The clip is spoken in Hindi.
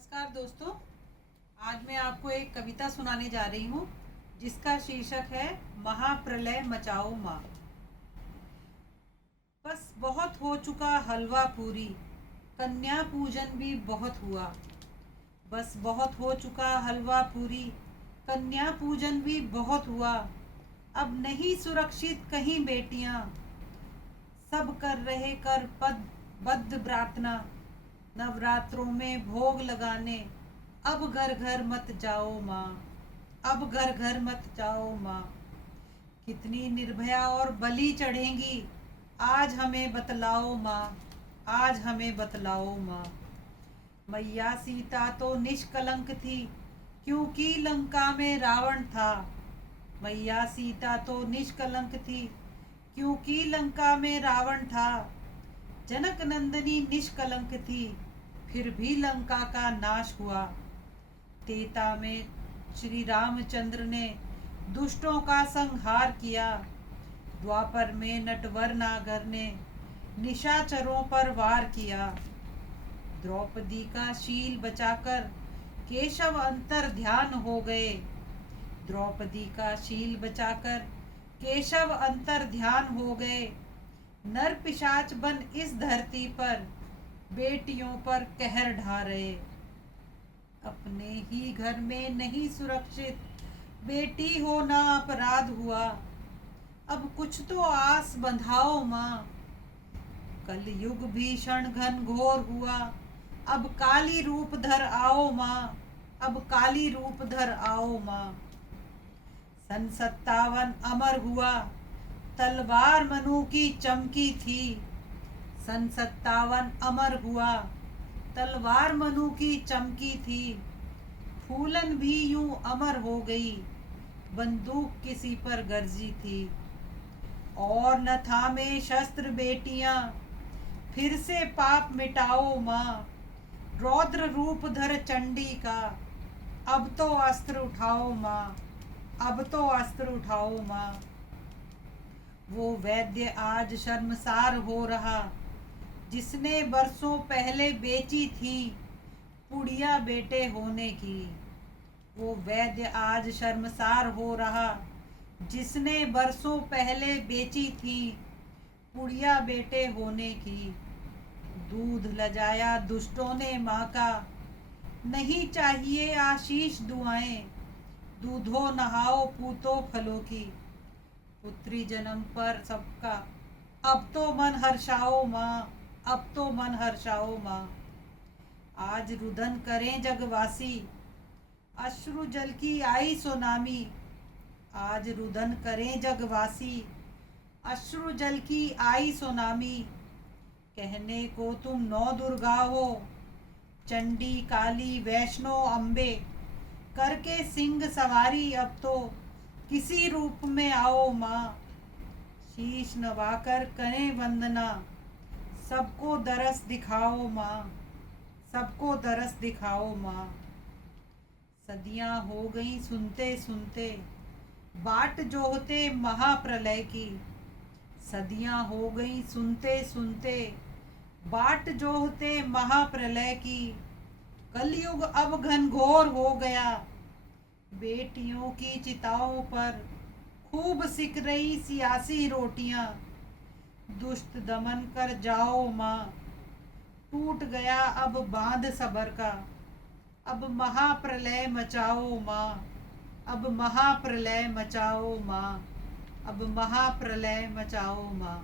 नमस्कार दोस्तों। आज मैं आपको एक कविता सुनाने जा रही हूँ जिसका शीर्षक है महाप्रलय मचाओ माँ। बस बहुत हो चुका हलवा पूरी, कन्या पूजन भी बहुत हुआ। बस बहुत हो चुका हलवा पूरी, कन्या पूजन भी बहुत हुआ। अब नहीं सुरक्षित कहीं बेटियाँ, सब कर रहे कर पद बद्ध प्रार्थना। नवरात्रों में भोग लगाने, अब घर घर मत जाओ माँ, अब घर घर मत जाओ माँ। कितनी निर्भया और बलि चढ़ेंगी, आज हमें बतलाओ माँ, आज हमें बतलाओ माँ। मैया सीता तो निष्कलंक थी, क्योंकि लंका में रावण था। मैया सीता तो निष्कलंक थी, क्योंकि लंका में रावण था। जनक नंदिनी निष्कलंक थी, फिर भी लंका का नाश हुआ। त्रेता में श्री रामचंद्र ने दुष्टों का संहार किया। द्वापर में नटवर नागर ने निशाचरों पर वार किया। द्रौपदी का शील बचाकर केशव अंतर ध्यान हो गए। द्रौपदी का शील बचाकर केशव अंतर ध्यान हो गए। नर पिशाच बन इस धरती पर बेटियों पर कहर ढा रहे। अपने ही घर में नहीं सुरक्षित, बेटी होना अपराध हुआ। अब कुछ तो आस बंधाओ माँ, कल युग भीषण घन घोर हुआ। अब काली रूप धर आओ माँ, अब काली रूप धर आओ माँ। सन 57 अमर हुआ, तलवार मनु की चमकी थी। सन 57 अमर हुआ, तलवार मनु की चमकी थी। फूलन भी यूं अमर हो गई, बंदूक किसी पर गरजी थी। और न थामे शस्त्र बेटियां, फिर से पाप मिटाओ माँ। रौद्र रूप धर चंडी का, अब तो अस्त्र उठाओ माँ, अब तो अस्त्र उठाओ माँ। वो वैद्य आज शर्मसार हो रहा, जिसने बरसों पहले बेची थी पुड़िया बेटे होने की। वो वैद्य आज शर्मसार हो रहा, जिसने बरसों पहले बेची थी पुड़िया बेटे होने की। दूध लजाया दुष्टों ने माँ का, नहीं चाहिए आशीष दुआएं। दूधो नहाओ पूतो फलों की, पुत्री जन्म पर सबका। अब तो मन हर्षाओ माँ, अब तो मन हर्षाओ माँ। आज रुदन करें जगवासी, अश्रु जल की आई सुनामी। आज रुदन करें जगवासी, अश्रु जल की आई सुनामी। कहने को तुम नौ दुर्गा हो, चंडी काली वैष्णो अम्बे। करके सिंह सवारी अब तो किसी रूप में आओ माँ। शीश नवाकर करें वंदना, सबको दरस दिखाओ माँ, सबको दरस दिखाओ माँ। सदियां हो गई सुनते सुनते, बाट जोहते महाप्रलय की। सदियां हो गई सुनते सुनते, बाट जोहते महाप्रलय की। कलयुग अब घनघोर हो गया, बेटियों की चिताओं पर खूब सिक रही सियासी रोटियां। दुष्ट दमन कर जाओ माँ, टूट गया अब बांध सबर का। अब महाप्रलय मचाओ माँ, अब महाप्रलय मचाओ माँ, अब महाप्रलय मचाओ माँ।